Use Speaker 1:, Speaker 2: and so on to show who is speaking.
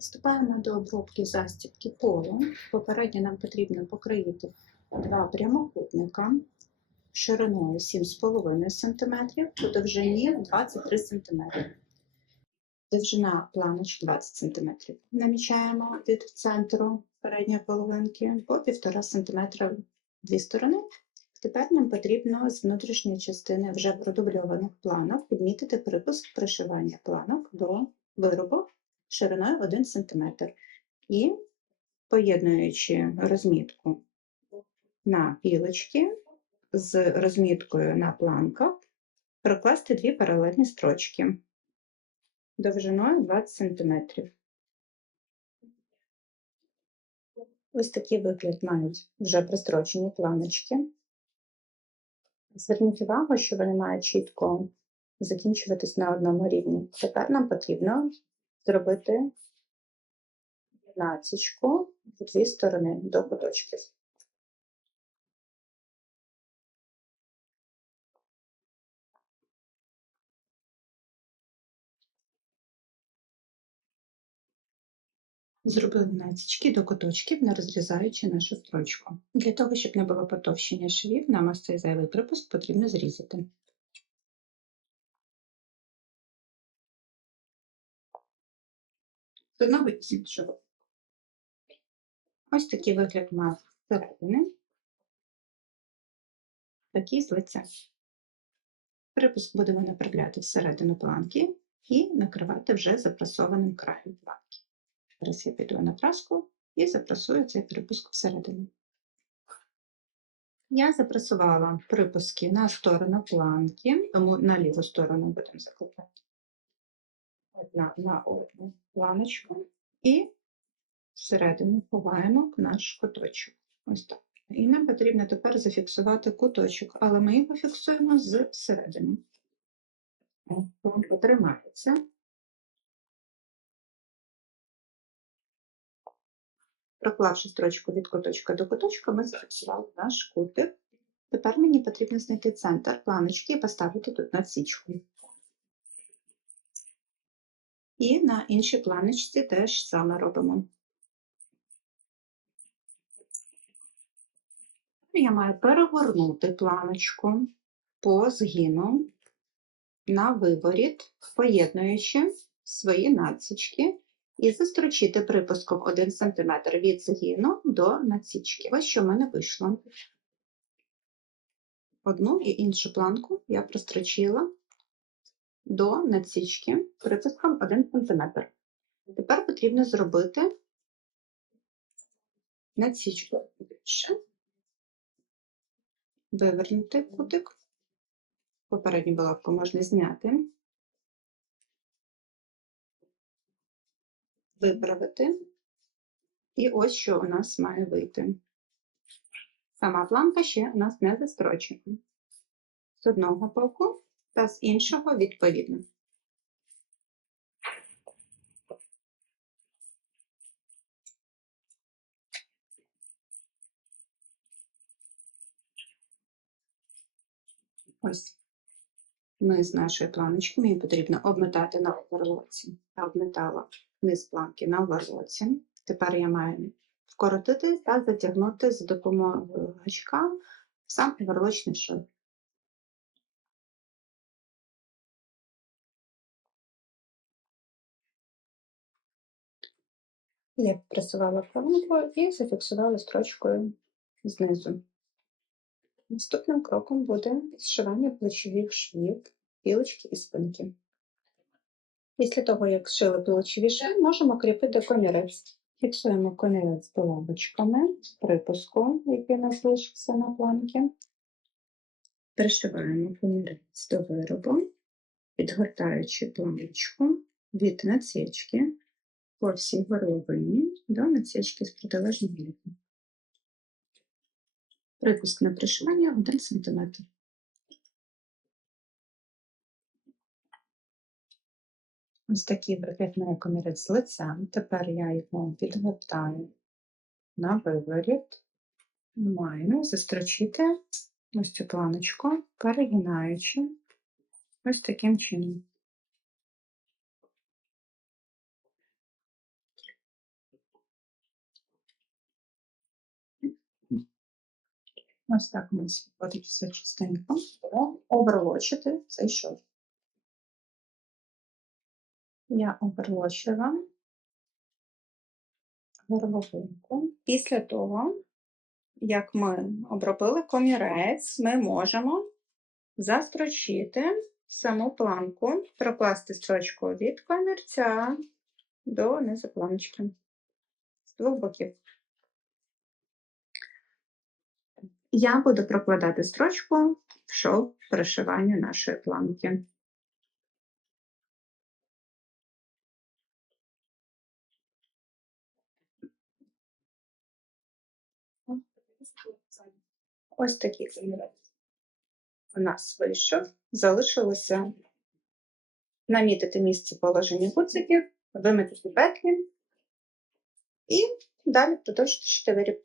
Speaker 1: Приступаємо до обробки застібки полу. Попередньо нам потрібно покроїти два прямокутника шириною 7,5 см, по довжині 23 см. Довжина планочки 20 см. Намічаємо від центру передньої половинки по 1,5 см дві сторони. Тепер нам потрібно з внутрішньої частини вже продубльованих планок підмітити припуск пришивання планок до виробу шириною 1 см. І поєднуючи розмітку на пілочки з розміткою на планках, прокласти дві паралельні строчки довжиною 20 см. Ось такий вигляд мають вже пристрочені планочки. Зверніть увагу, що вони мають чітко закінчуватись на одному рівні. Тепер нам потрібно зробити націчку в дві сторони до куточків. Зробили націчки до куточків, не розрізаючи нашу строчку. Для того, щоб не було потовщення швів, нам ось цей зайвий припуск потрібно зрізати. Знову з іншого. Ось такий вигляд мав середини, такий з лиця. Припуск будемо направляти всередину планки і накривати вже запрасованим краєм планки. Зараз я піду на праску і запрасую цей припуск всередину. Я запрасувала припуски на сторону планки, тому на ліву сторону будемо закладати одна на одну планочку і всередину ховаємо наш куточок. Ось так. І нам потрібно тепер зафіксувати куточок, але ми його фіксуємо з середини. Планка тримається. Проклавши строчку від куточка до куточка, ми зафіксували наш кутик. Тепер мені потрібно знайти центр планочки і поставити тут надсічку. І на іншій планочці теж саме робимо. Я маю перегорнути планочку по згину на виворіт, поєднуючи свої надсічки і застрочити припуском 1 см від згину до надсічки. Ось що в мене вийшло. Одну і іншу планку я прострочила до надсічки припуском 1 см. Тепер потрібно зробити надсічку більше, вивернути кутик. Попередню балапку можна зняти, виправити. І ось що у нас має вийти. Сама планка ще у нас не застрочена. З одного боку та з іншого відповідно. Ось ми з нашої планочки, мені потрібно обметати на оверлоці. Я обметала низ планки на оверлоці. Тепер я маю вкоротити та затягнути за допомогою гачка сам оверлочний шов. Я пресувала планку і зафіксувала строчкою знизу. Наступним кроком буде зшивання плечових швів, пілочки і спинки. Після того, як зшили плечові шви, можемо кріпити комірець. Фіксуємо комірець булавочками припуску, який у на планки. Пришиваємо комірець до виробу, підгортаючи планочку від насічки по всій горловині до насічки з протилежним боком. Припуск на пришивання 1 см. Ось такий виглядає комірець з лицем. Тепер я його підгортаю на виворіт. Маємо застрочити ось цю планочку, перегинаючи ось таким чином. Ось так у нас виходить все частенько. Оверлочити цей шов. Я оверлочила горловинку. Після того, як ми обробили комірець, ми можемо застрочити саму планку, прокласти строчку від комірця до низу планочки з двох боків. Я буду прокладати строчку в шов пришивання нашої планки. Ось такий комірець у нас вийшов. Залишилося намітити місце положення гудзиків, вимітити петлі і далі продовжити шити виріб.